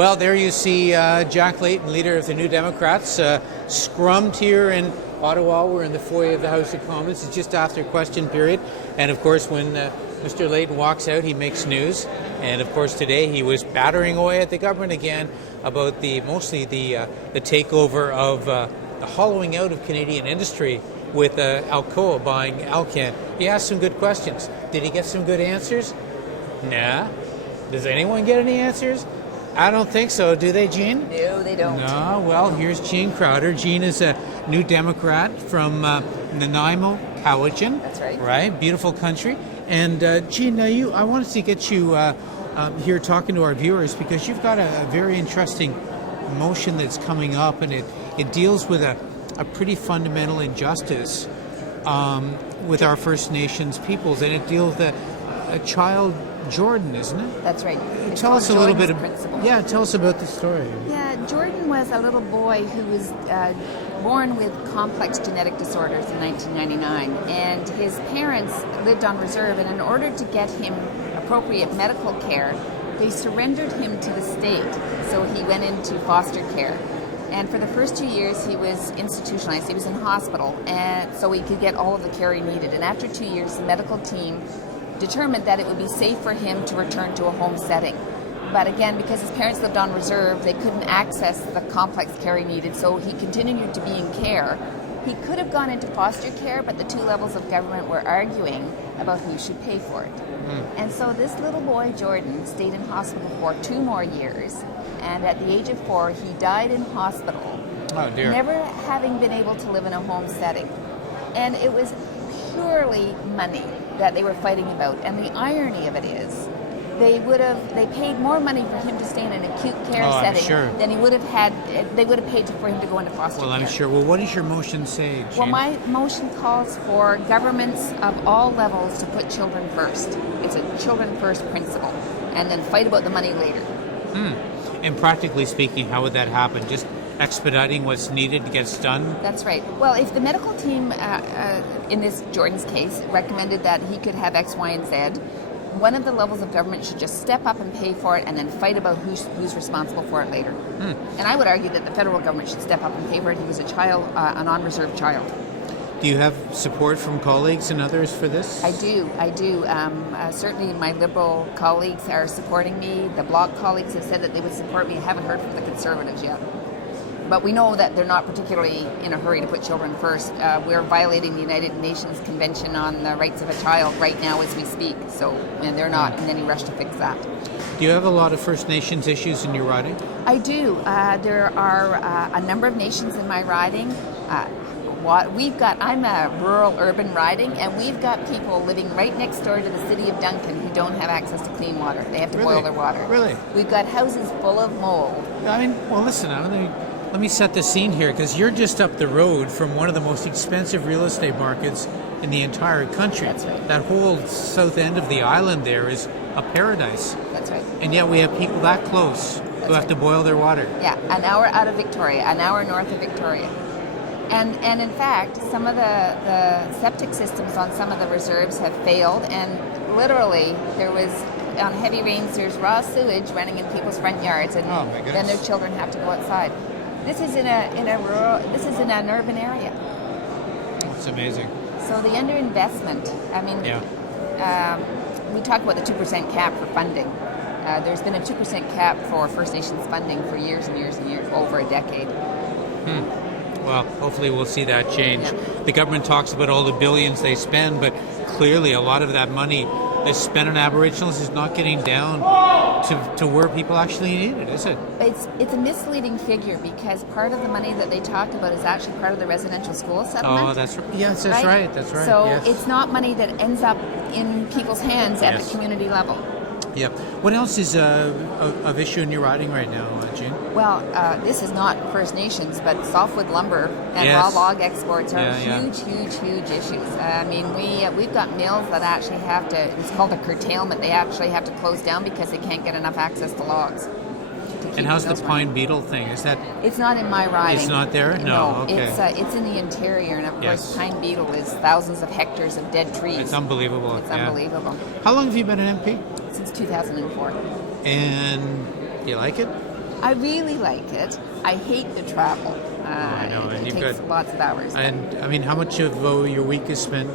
Well, there you see Jack Layton, leader of the New Democrats, scrummed here in Ottawa. We're in the foyer of the House of Commons. It's just after question period. And of course, when Mr. Layton walks out, he makes news. And of course, today he was battering away at the government again about mostly the takeover of the hollowing out of Canadian industry with Alcoa buying Alcan. He asked some good questions. Did he get some good answers? Nah. Does anyone get any answers? I don't think so. Do they, Jean? No, they don't. No. Well, here's Jean Crowder. Jean is a New Democrat from Nanaimo, Cowichan. That's right. Right. Beautiful country. And Jean, now I wanted to get you here talking to our viewers because you've got a very interesting motion that's coming up, and it deals with a pretty fundamental injustice with our First Nations peoples, and it deals with a child, Jordan, isn't it? That's right. Tell us a little bit. Yeah, tell us about the story. Yeah, Jordan was a little boy who was born with complex genetic disorders in 1999, and his parents lived on reserve, and in order to get him appropriate medical care, they surrendered him to the state, so he went into foster care. And for the first 2 years, he was institutionalized. He was in hospital, and so he could get all of the care he needed. And after 2 years, the medical team determined that it would be safe for him to return to a home setting. But again, because his parents lived on reserve, they couldn't access the complex care he needed, so he continued to be in care. He could have gone into foster care, but the two levels of government were arguing about who should pay for it. And so this little boy, Jordan, stayed in hospital for 2 more years, and at the age of 4, he died in hospital, never having been able to live in a home setting. And it was purely money that they were fighting about. And the irony of it is, they paid more money for him to stay in an acute care setting than he would have had. They would have paid for him to go into foster care. Well, I'm sure. Well, what does your motion say, Jean? Well, my motion calls for governments of all levels to put children first. It's a children first principle, and then fight about the money later. And practically speaking, how would that happen? Just expediting what's needed to get done? That's right. Well, if the medical team, in this Jordan's case, recommended that he could have X, Y, and Z, one of the levels of government should just step up and pay for it and then fight about who's responsible for it later. And I would argue that the federal government should step up and pay for it. He was a child, a non-reserved child. Do you have support from colleagues and others for this? I do. Certainly my Liberal colleagues are supporting me. The Bloc colleagues have said that they would support me. I haven't heard from the Conservatives yet. But we know that they're not particularly in a hurry to put children first. We're violating the United Nations Convention on the Rights of a Child right now as we speak. And they're not in any rush to fix that. Do you have a lot of First Nations issues in your riding? I do. There are a number of nations in my riding. I'm a rural-urban riding, and we've got people living right next door to the city of Duncan who don't have access to clean water. They have to boil their water. Really? We've got houses full of mold. Well, listen, let me set the scene here, because you're just up the road from one of the most expensive real estate markets in the entire country. That's right. That whole south end of the island there is a paradise. That's right. And yet we have people that close who have to boil their water. Yeah, an hour out of Victoria, an hour north of Victoria. And in fact, some of the septic systems on some of the reserves have failed, and literally on heavy rains, there's raw sewage running in people's front yards, and then their children have to go outside. This is in an urban area. It's amazing. So the underinvestment, we talk about the 2% cap for funding. There's been a 2% cap for First Nations funding for years and years and years, over a decade. Well, hopefully we'll see that change. Yeah. The government talks about all the billions they spend, but clearly a lot of that money that's spent on Aboriginals is not getting down to where people actually need it, is it? It's a misleading figure, because part of the money that they talk about is actually part of the residential school settlement. Oh, that's right. Yes, that's right. That's right. So it's not money that ends up in people's hands at the community level. Yep. What else is of issue in your riding right now, Jean? Well, this is not First Nations, but softwood lumber and raw log exports are huge issues. We've got mills that actually have to, it's called a curtailment, they actually have to close down because they can't get enough access to logs. And how's the pine beetle thing? Is that? It's not in my riding. It's not there? No. Okay. It's in the interior, and of course, pine beetle is thousands of hectares of dead trees. It's unbelievable. It's unbelievable. How long have you been an MP? Since 2004. And do you like it? I really like it. I hate the travel. I know, and it you've takes got- lots of hours. And I mean, how much of your week is spent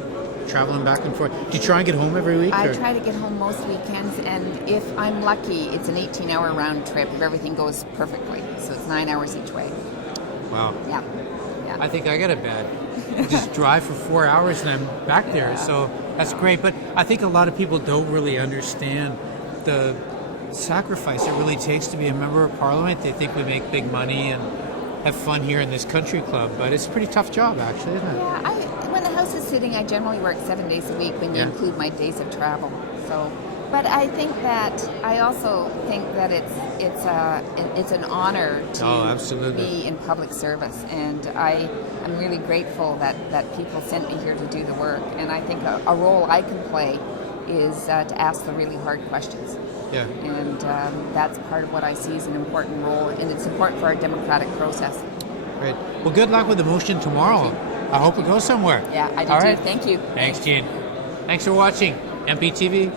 traveling back and forth? Do you try and get home every week? I or- try to get home most weekends, and if I'm lucky, it's an 18-hour round trip if everything goes perfectly. So it's 9 hours each way. Wow. Yeah. I think I got it bad. I just drive for 4 hours and I'm back there. So that's great. But I think a lot of people don't really understand the sacrifice it really takes to be a member of parliament. They think we make big money and have fun here in this country club, but it's a pretty tough job, actually, isn't it? Yeah, when the house is sitting, I generally work 7 days a week when you Yeah. include my days of travel. So, but I also think that it's an honor to Oh, absolutely. be in public service, and I'm really grateful that people sent me here to do the work. And I think a role I can play is to ask the really hard questions. Yeah. And that's part of what I see as an important role, and it's important for our democratic process. Great. Well, good luck with the motion tomorrow. I hope it goes somewhere. Yeah, I do All too. right. Thank you. Thanks, Jean. Thanks for watching MPTV.